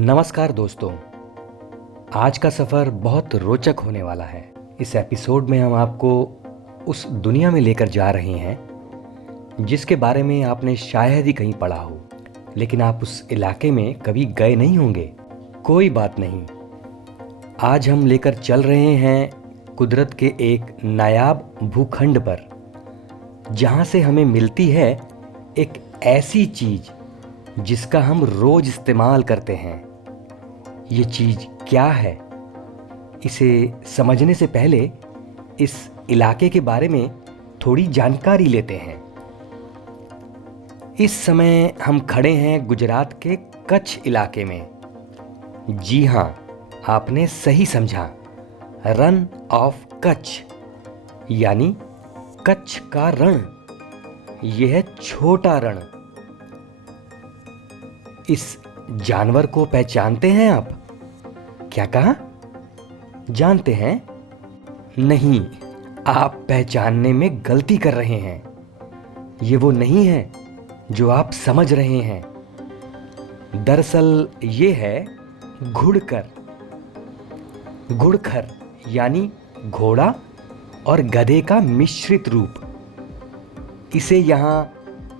नमस्कार दोस्तों। आज का सफ़र बहुत रोचक होने वाला है। इस एपिसोड में हम आपको उस दुनिया में लेकर जा रहे हैं जिसके बारे में आपने शायद ही कहीं पढ़ा हो, लेकिन आप उस इलाके में कभी गए नहीं होंगे। कोई बात नहीं, आज हम लेकर चल रहे हैं कुदरत के एक नायाब भूखंड पर, जहाँ से हमें मिलती है एक ऐसी चीज़ जिसका हम रोज़ इस्तेमाल करते हैं। ये चीज़ क्या है, इसे समझने से पहले इस इलाके के बारे में थोड़ी जानकारी लेते हैं। इस समय हम खड़े हैं गुजरात के कच्छ इलाके में। जी हाँ, आपने सही समझा, रन ऑफ कच्छ यानी कच्छ का रण। यह है छोटा रण। इस जानवर को पहचानते हैं आप? क्या कहा? जानते हैं? नहीं, आप पहचानने में गलती कर रहे हैं। ये वो नहीं है जो आप समझ रहे हैं। दरअसल ये है घुड़खर। घुड़खर यानी घोड़ा और गधे का मिश्रित रूप। इसे यहाँ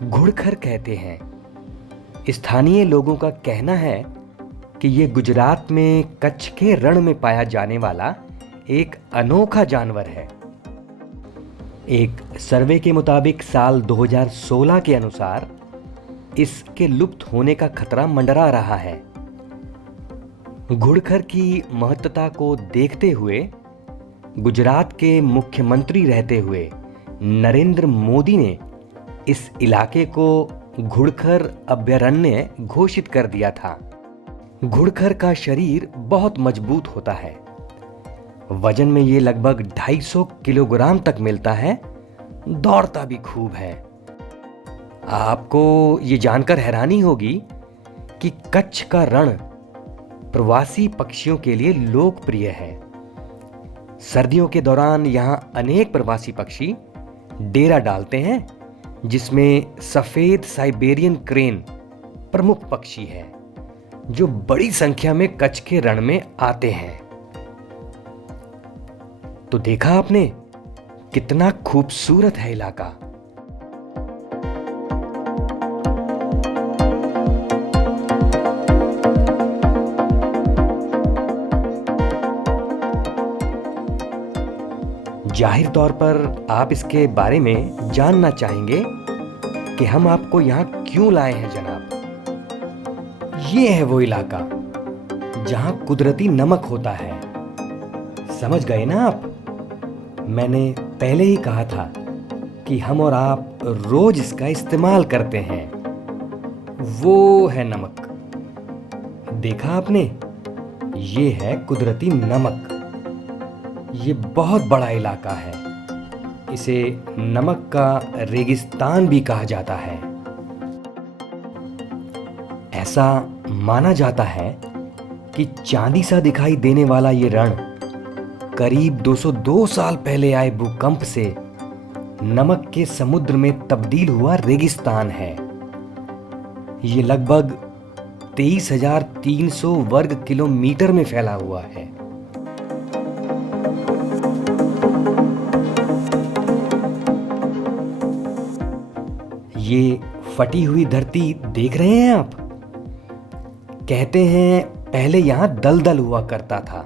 घुड़खर कहते हैं। स्थानीय लोगों का कहना है कि ये गुजरात में कच्छ के रण में पाया जाने वाला एक अनोखा जानवर है। एक सर्वे के मुताबिक साल 2016 के अनुसार इसके लुप्त होने का खतरा मंडरा रहा है। घुड़खर की महत्ता को देखते हुए गुजरात के मुख्यमंत्री रहते हुए नरेंद्र मोदी ने इस इलाके को घुड़खर अभयारण्य घोषित कर दिया था। घुड़खर का शरीर बहुत मजबूत होता है। वजन में ये लगभग 250 किलोग्राम तक मिलता है। दौड़ता भी खूब है। आपको ये जानकर हैरानी होगी कि कच्छ का रण प्रवासी पक्षियों के लिए लोकप्रिय है। सर्दियों के दौरान यहाँ अनेक प्रवासी पक्षी डेरा डालते हैं, जिसमें सफेद साइबेरियन क्रेन प्रमुख पक्षी है, जो बड़ी संख्या में कच्छ के रण में आते हैं। तो देखा आपने, कितना खूबसूरत है इलाका। जाहिर तौर पर आप इसके बारे में जानना चाहेंगे कि हम आपको यहां क्यों लाए हैं जनाब। ये है वो इलाका जहां कुदरती नमक होता है। समझ गए ना आप? मैंने पहले ही कहा था कि हम और आप रोज इसका इस्तेमाल करते हैं। वो है नमक। देखा आपने? ये है कुदरती नमक। ये बहुत बड़ा इलाका है। इसे नमक का रेगिस्तान भी कहा जाता है। ऐसा माना जाता है कि चांदी सा दिखाई देने वाला ये रण करीब 202 साल पहले आए भूकंप से नमक के समुद्र में तब्दील हुआ रेगिस्तान है। ये लगभग 23,300 वर्ग किलोमीटर में फैला हुआ है। ये फटी हुई धरती देख रहे हैं आप? कहते हैं पहले यहां दलदल हुआ करता था।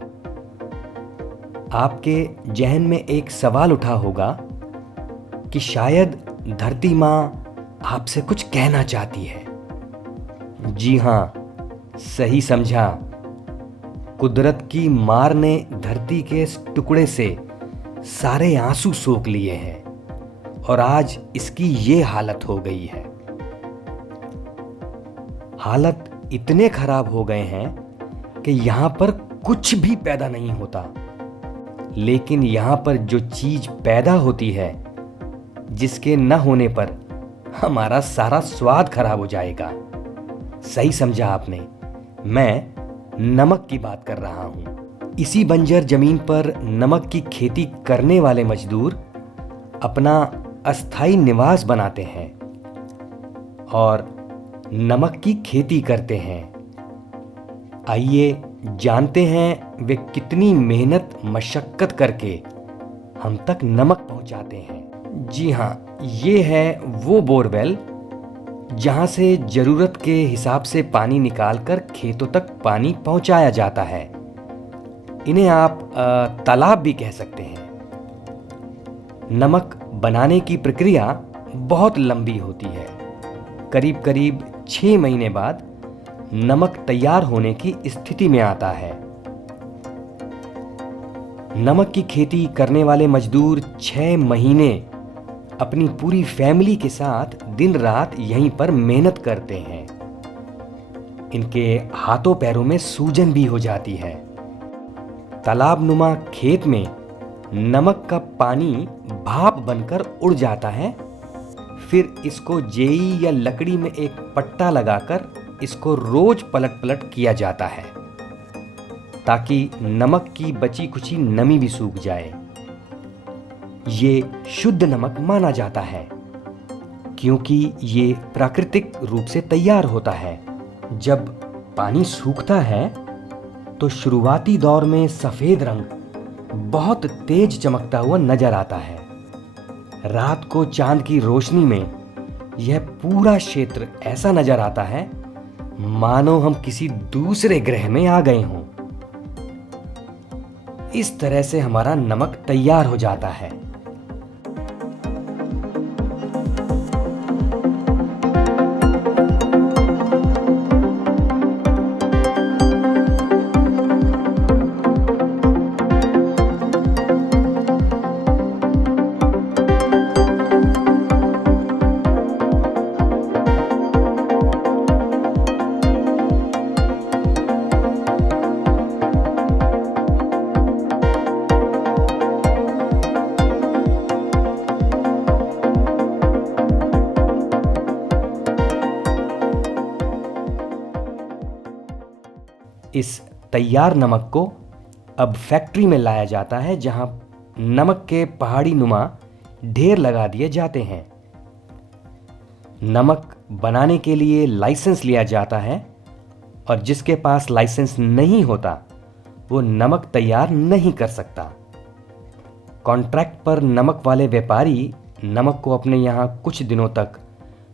आपके जहन में एक सवाल उठा होगा कि शायद धरती मां आपसे कुछ कहना चाहती है। जी हां, सही समझा। कुदरत की मार ने धरती के इस टुकड़े से सारे आंसू सोख लिए हैं और आज इसकी ये हालत हो गई है। हालत इतने खराब हो गए हैं कि यहां पर कुछ भी पैदा नहीं होता, लेकिन यहां पर जो चीज पैदा होती है, जिसके न होने पर हमारा सारा स्वाद खराब हो जाएगा। सही समझा आपने, मैं नमक की बात कर रहा हूं। इसी बंजर जमीन पर नमक की खेती करने वाले मजदूर अपना अस्थाई निवास बनाते हैं और नमक की खेती करते हैं। आइए जानते हैं वे कितनी मेहनत मशक्कत करके हम तक नमक पहुंचाते हैं। जी हाँ, ये है वो बोरवेल जहां से जरूरत के हिसाब से पानी निकालकर खेतों तक पानी पहुंचाया जाता है। इन्हें आप तालाब भी कह सकते हैं। नमक बनाने की प्रक्रिया बहुत लंबी होती है। करीब करीब 6 महीने बाद नमक तैयार होने की स्थिति में आता है। नमक की खेती करने वाले मजदूर 6 महीने अपनी पूरी फैमिली के साथ दिन रात यहीं पर मेहनत करते हैं। इनके हाथों पैरों में सूजन भी हो जाती है। तालाब नुमा खेत में नमक का पानी भाप बनकर उड़ जाता है। फिर इसको जेई या लकड़ी में एक पट्टा लगाकर इसको रोज पलट पलट किया जाता है ताकि नमक की बची खुची नमी भी सूख जाए। ये शुद्ध नमक माना जाता है क्योंकि ये प्राकृतिक रूप से तैयार होता है। जब पानी सूखता है तो शुरुआती दौर में सफेद रंग बहुत तेज चमकता हुआ नजर आता है। रात को चांद की रोशनी में यह पूरा क्षेत्र ऐसा नजर आता है मानो हम किसी दूसरे ग्रह में आ गए हों। इस तरह से हमारा नमक तैयार हो जाता है। इस तैयार नमक को अब फैक्ट्री में लाया जाता है जहां नमक के पहाड़ी नुमा ढेर लगा दिए जाते हैं। नमक बनाने के लिए लाइसेंस लिया जाता है और जिसके पास लाइसेंस नहीं होता वो नमक तैयार नहीं कर सकता। कॉन्ट्रैक्ट पर नमक वाले व्यापारी नमक को अपने यहाँ कुछ दिनों तक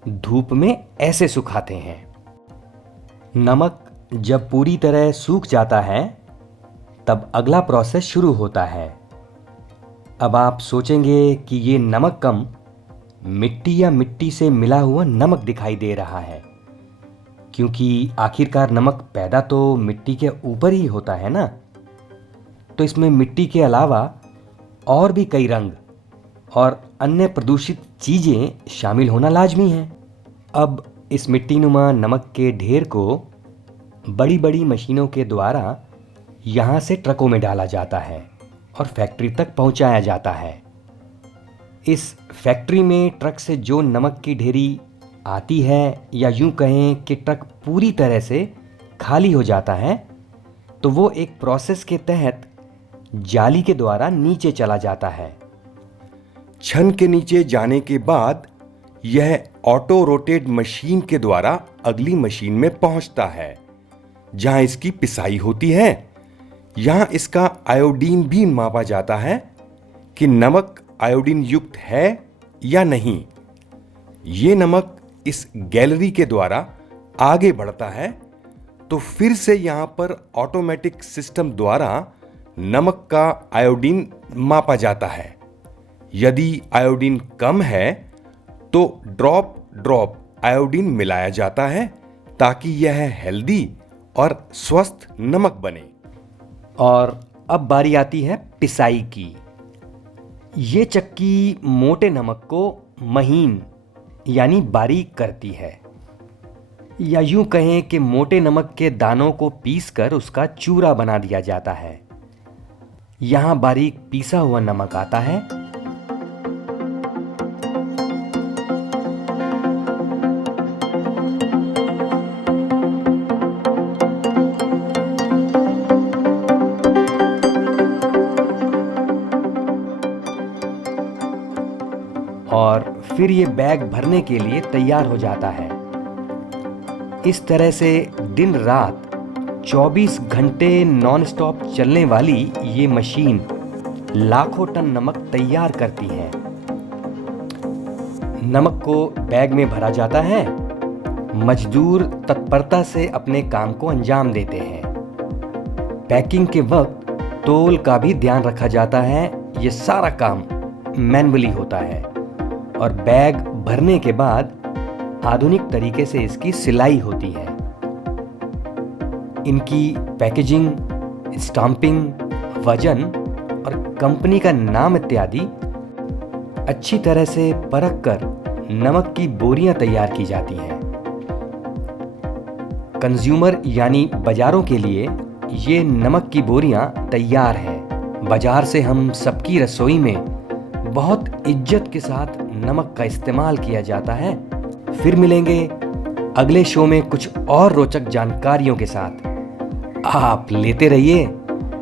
धूप में ऐसे सुखाते हैं। नमक जब पूरी तरह सूख जाता है तब अगला प्रोसेस शुरू होता है। अब आप सोचेंगे कि ये नमक कम मिट्टी या मिट्टी से मिला हुआ नमक दिखाई दे रहा है क्योंकि आखिरकार नमक पैदा तो मिट्टी के ऊपर ही होता है ना। तो इसमें मिट्टी के अलावा और भी कई रंग और अन्य प्रदूषित चीजें शामिल होना लाजमी है। अब इस मिट्टी नुमा नमक के ढेर को बड़ी बड़ी मशीनों के द्वारा यहाँ से ट्रकों में डाला जाता है और फैक्ट्री तक पहुँचाया जाता है। इस फैक्ट्री में ट्रक से जो नमक की ढेरी आती है या यूं कहें कि ट्रक पूरी तरह से खाली हो जाता है तो वो एक प्रोसेस के तहत जाली के द्वारा नीचे चला जाता है। छन के नीचे जाने के बाद यह ऑटो रोटेट मशीन के द्वारा अगली मशीन में पहुंचता है जहां इसकी पिसाई होती है। यहां इसका आयोडीन भी मापा जाता है कि नमक आयोडीन युक्त है या नहीं। ये नमक इस गैलरी के द्वारा आगे बढ़ता है तो फिर से यहां पर ऑटोमेटिक सिस्टम द्वारा नमक का आयोडीन मापा जाता है। यदि आयोडीन कम है तो ड्रॉप ड्रॉप आयोडीन मिलाया जाता है ताकि यह हेल्दी और स्वस्थ नमक बने। और अब बारी आती है पिसाई की। ये चक्की मोटे नमक को महीन यानी बारीक करती है या यूं कहें कि मोटे नमक के दानों को पीसकर उसका चूरा बना दिया जाता है। यहां बारीक पीसा हुआ नमक आता है। और फिर ये बैग भरने के लिए तैयार हो जाता है। इस तरह से दिन रात 24 घंटे नॉन स्टॉप चलने वाली ये मशीन लाखों टन नमक तैयार करती है। नमक को बैग में भरा जाता है। मजदूर तत्परता से अपने काम को अंजाम देते हैं। पैकिंग के वक्त तौल का भी ध्यान रखा जाता है। ये सारा काम मैन्युअली होता है और बैग भरने के बाद आधुनिक तरीके से इसकी सिलाई होती है। इनकी पैकेजिंग, स्टाम्पिंग, वजन और कंपनी का नाम इत्यादि अच्छी तरह से परख कर नमक की बोरियां तैयार की जाती हैं। कंज्यूमर यानी बाजारों के लिए ये नमक की बोरियां तैयार हैं। बाजार से हम सबकी रसोई में बहुत इज्जत के साथ नमक का इस्तेमाल किया जाता है। फिर मिलेंगे अगले शो में कुछ और रोचक जानकारियों के साथ। आप लेते रहिए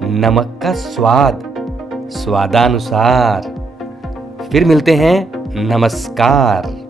नमक का स्वाद स्वादानुसार। फिर मिलते हैं। नमस्कार।